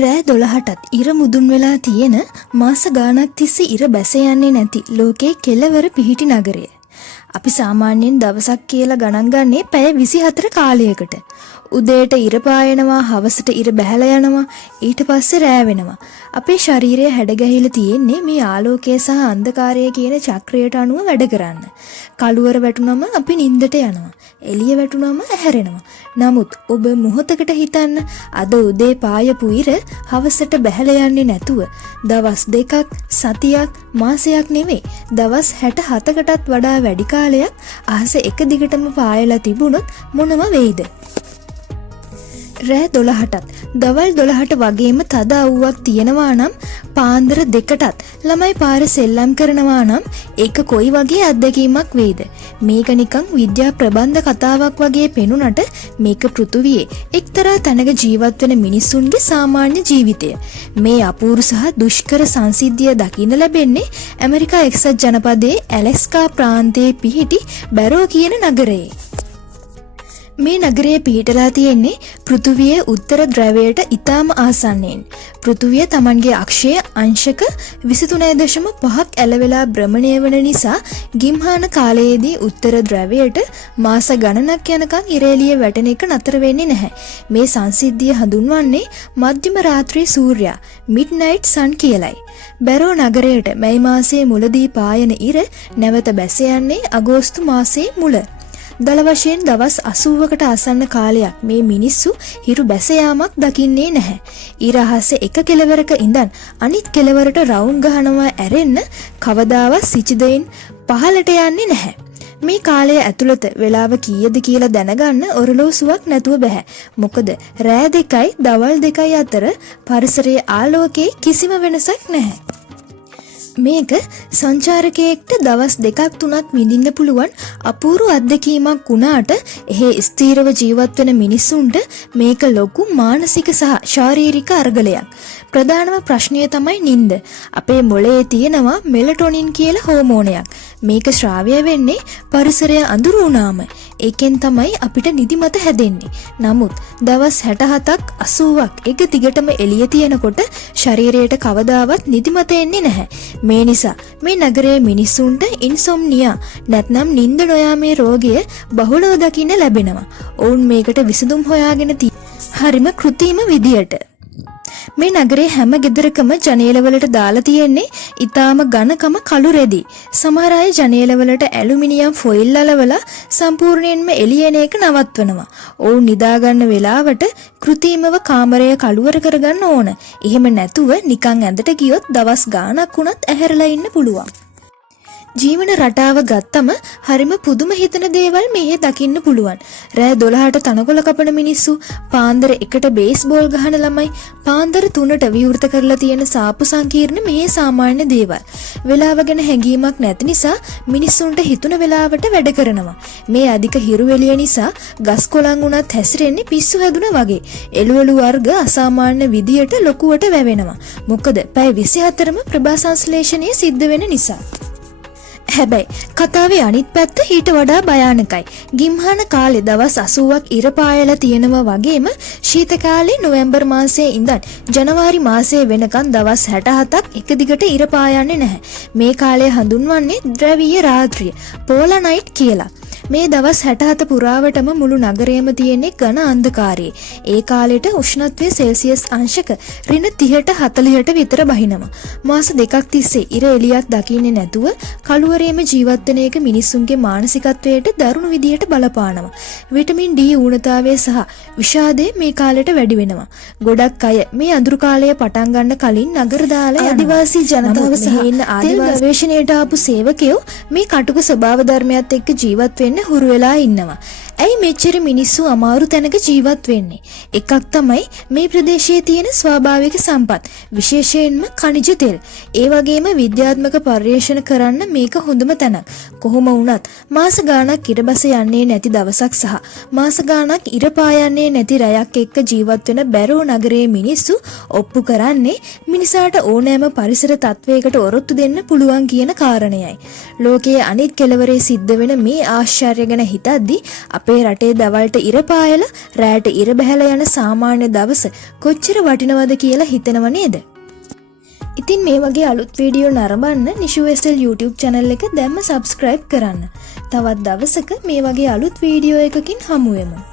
රෑ 12ටත් ඉර මුදුන් වෙලා තියෙන මාස ගාණක් තිස්සේ ඉර බැස යන්නේ නැති ලෝකේ කෙළවර පිහිටි නගරය. අපි සාමාන්‍යයෙන් දවසක් කියලා ගණන් ගන්නේ පැය 24 කාලයකට. උදේට ඉර පායනවා, හවසට ඉර බැහැලා යනවා, ඊට පස්සේ රෑ වෙනවා. අපේ ශරීරය හැඩගැහිලා තියෙන්නේ මේ ආලෝකය සහ අන්ධකාරය කියන චක්‍රයට අනුව වැඩ කරන්න. කළුවර වැටුනම අපි නිින්දට යනවා. එළිය වැටුනම ඇහැරෙනවා. නමුත් ඔබ මොහොතකට හිතන්න අද උදේ පායපු ඉර හවසට බැහැලා යන්නේ නැතුව දවස් දෙකක්, සතියක්, මාසයක් නෙවෙයි දවස් 67කටත් වඩා වැඩි කාලයක් අහස එක දිගටම පායලා තිබුණොත් මොනව වෙයිද? රෑ 12ටත් දවල් 12ට වගේම තද අවුවක් තියෙනවා නම් පාන්දර 2කටත් ළමයි පාර සෙල්ලම් කරනවා නම් ඒක කොයි වගේ අත්දැකීමක් වෙයිද? මේක නිකන් විද්‍යා ප්‍රබන්ධ කතාවක් වගේ පෙනුනට මේක පෘථුවියේ එක්තරා තැනක ජීවත් වෙන මිනිසුන්ගේ සාමාන්‍ය ජීවිතය. මේ අපූර්ව සහ දුෂ්කර සංසිද්ධිය දකින්න ලැබෙන්නේ ඇමරිකා එක්සත් ජනපදයේ ඇලස්කා ප්‍රාන්තයේ පිහිටි බැරෝ කියන නගරයේ. මේ නගරයේ පිහිටලා තියෙන්නේ පෘථුවියේ උත්තර ධ්‍රවයට ඉතාම ආසන්නයෙන්. පෘථුවිය තමන්ගේ අක්ෂයේ අංශක 23.5ක් ඇලවෙලා භ්‍රමණය වන නිසා ගිම්හාන කාලයේදී උත්තර ධ්‍රවයට මාස ගණනක් යනකම් ඉරේලිය වැටෙන එක නතර වෙන්නේ නැහැ. මේ සංසිද්ධිය හඳුන්වන්නේ මධ්‍යම රාත්‍රී සූර්යයා මිඩ්නයිට් සන් කියලයි. බැරෝ නගරයට මැයි මාසයේ මුලදී පායන ඉර නැවත බැස යන්නේ අගෝස්තු මාසයේ මුල. දල වශයෙන් දවස් 80කට ආසන්න කාලයක් මේ මිනිස්සු හිරු බැස යාමක් දකින්නේ නැහැ. ඉර අහසේ එක කෙළවරක ඉඳන් අනිත් කෙළවරට රවුම් ගහනවා ඇරෙන්න කවදාවත් සිචිදෙයින් පහලට යන්නේ නැහැ. මේ කාලය ඇතුළත වෙලාව කීයද කියලා දැනගන්න ඔරලෝසුවක් නැතුව බෑ. මොකද රෑ 2යි දවල් 2යි අතර පරිසරයේ ආලෝකයේ කිසිම වෙනසක් නැහැ. මේක සංචාරකයෙක්ට දවස් 2-3ක් විඳින්න පුළුවන් අපූර්ව අත්දැකීමක් වුණාට එහි ස්ථීරව ජීවත් වෙන මිනිසුන්ට මේක ලොකු මානසික සහ ශාරීරික අරගලයක්. ප්‍රධානම ප්‍රශ්නය තමයි නිින්ද. අපේ මොළයේ තියෙනවා මෙලටොනින් කියලා හෝමෝනයක්. මේක ශ්‍රාව්‍ය වෙන්නේ පරිසරය අඳුරු වුණාම. ඒකෙන් තමයි අපිට නිදිමත හැදෙන්නේ. නමුත් දවස් 67ක් 80ක් එක දිගටම එළිය තියෙනකොට ශරීරයට කවදාවත් නිදිමත එන්නේ නැහැ. මේ නිසා මේ නගරයේ මිනිසුන්ට ඉන්සොම්නියා නැත්නම් නිින්ද නොයාමේ රෝගය බහුලව දකින්න ලැබෙනවා. ඔවුන් මේකට විසඳුම් හොයාගෙන හරිම කෘත්‍රිම විදියට. මේ නගරේ හැම ගෙදරකම ජනේලවලට දාලා තියෙන්නේ ඊටාම ඝනකම කළු රෙදි. සමහර අය ජනේලවලට ඇලුමිනියම් ෆොයිල් අලවලා සම්පූර්ණයෙන්ම එළියන එක නවත්වනවා. ඔවුන් නිදා ගන්න වෙලාවට කෘත්‍රිමව කාමරය කළුවර කරගන්න ඕන. එහෙම නැතුව නිකන් ඇඳට ගියොත් දවස් ගාණක් වුණත් ඇහැරලා ඉන්න පුළුවන්. ජීවන රටාව ගත්තම හරිම පුදුම හිතන දේවල් මෙහි දකින්න පුළුවන්. රෑ 12ට තනකොළ කපන මිනිස්සු, පාන්දර 1ට බේස්බෝල් ගහන ළමයි, පාන්දර 3ට විවෘත කරලා තියෙන සාප්පු සංකීර්ණ මෙහි සාමාන්‍ය දේවල්. වෙලාව ගැන හැඟීමක් නැති නිසා මිනිස්සුන්ට හිතුන වෙලාවට වැඩ කරනවා. මේ අධික හිරු එළිය නිසා ගස් කොළන් උනත් හැසිරෙන්නේ පිස්සු හැදුනා වගේ. එළුවලු වර්ග අසාමාන්‍ය විදියට ලොකුවට වැවෙනවා. මොකද පැය 24ම ප්‍රභා සංශ්ලේෂණය සිද්ධ වෙන නිසා. හැබැයි කතාවේ අනිත් පැත්ත ඊට වඩා භයානකයි. ගිම්හාන කාලේ දවස් 80ක් ඉර පායලා තියෙනවා වගේම ශීත කාලේ නොවැම්බර් මාසයේ ඉඳන් ජනවාරි මාසයේ වෙනකන් දවස් 67ක් එක දිගට ඉර පායන්නේ නැහැ. මේ කාලය හඳුන්වන්නේ ද්‍රවීය රාත්‍රිය, පෝලා නයිට් කියලා. මේ දවස් 67 පුරාවටම මුළු නගරයම තියෙන්නේ ඝන අන්ධකාරයේ. ඒ කාලෙට උෂ්ණත්වය සෙල්සියස් අංශක -30ට 40ට විතර බහිනවා. මාස දෙකක් තිස්සේ ඉර එළියක් දකින්නේ නැතුව කළුවරේම ජීවත් වෙන එක මිනිසුන්ගේ මානසිකත්වයට දරුණු විදියට බලපානවා. විටමින් D ඌනතාවය සහ විෂාදය මේ කාලෙට වැඩි වෙනවා. ගොඩක් අය මේ අඳුරු කාලය පටන් ගන්න කලින් නගර දාලා ආදිවාසී ජනතාව සහ ආදිවාසී ගවේෂණයට ආපු සේවකයෝ මේ කටුක ස්වභාව ධර්මයත් එක්ක ජීවත් වෙන්න හුරු වෙලා ඉන්නවා. ඇයි මෙච්චර මිනිස්සු අමාරු තැනක ජීවත් වෙන්නේ? එකක් තමයි මේ ප්‍රදේශයේ තියෙන ස්වාභාවික සම්පත්, විශේෂයෙන්ම ඛනිජ තෙල්. ඒ වගේම විද්‍යාත්මක පර්යේෂණ කරන්න මේක හොඳම තැනක්. කොහොම වුණත් මාස ගාණක් ඉරබස යන්නේ නැති දවසක් සහ මාස ගාණක් ඉර පායන්නේ නැති රැයක් එක්ක ජීවත් වෙන බැරෝ නගරයේ මිනිස්සු ඔප්පු කරන්නේ මිනිසාට ඕනෑම පරිසර තත්වයකට ඔරොත්තු දෙන්න පුළුවන් කියන කාරණයයි. ලෝකයේ අනිත් කෙළවරේ සිද්ධ වෙන මේ ආශ්චර්ය ආශ්චර්ය ගැන හිතද්දි අපේ රටේ දවල්ට ඉර පායලා රැට ඉර බැහැලා යන සාමාන්‍ය දවස කොච්චර වටිනවද කියලා හිතනව නේද? ඉතින් මේ වගේ අලුත් වීඩියෝ නරඹන්න නිෂු SL YouTube channel එක දැම්ම subscribe කරන්න. තවත් දවසක මේ වගේ අලුත් වීඩියෝ එකකින් හමු වෙමු.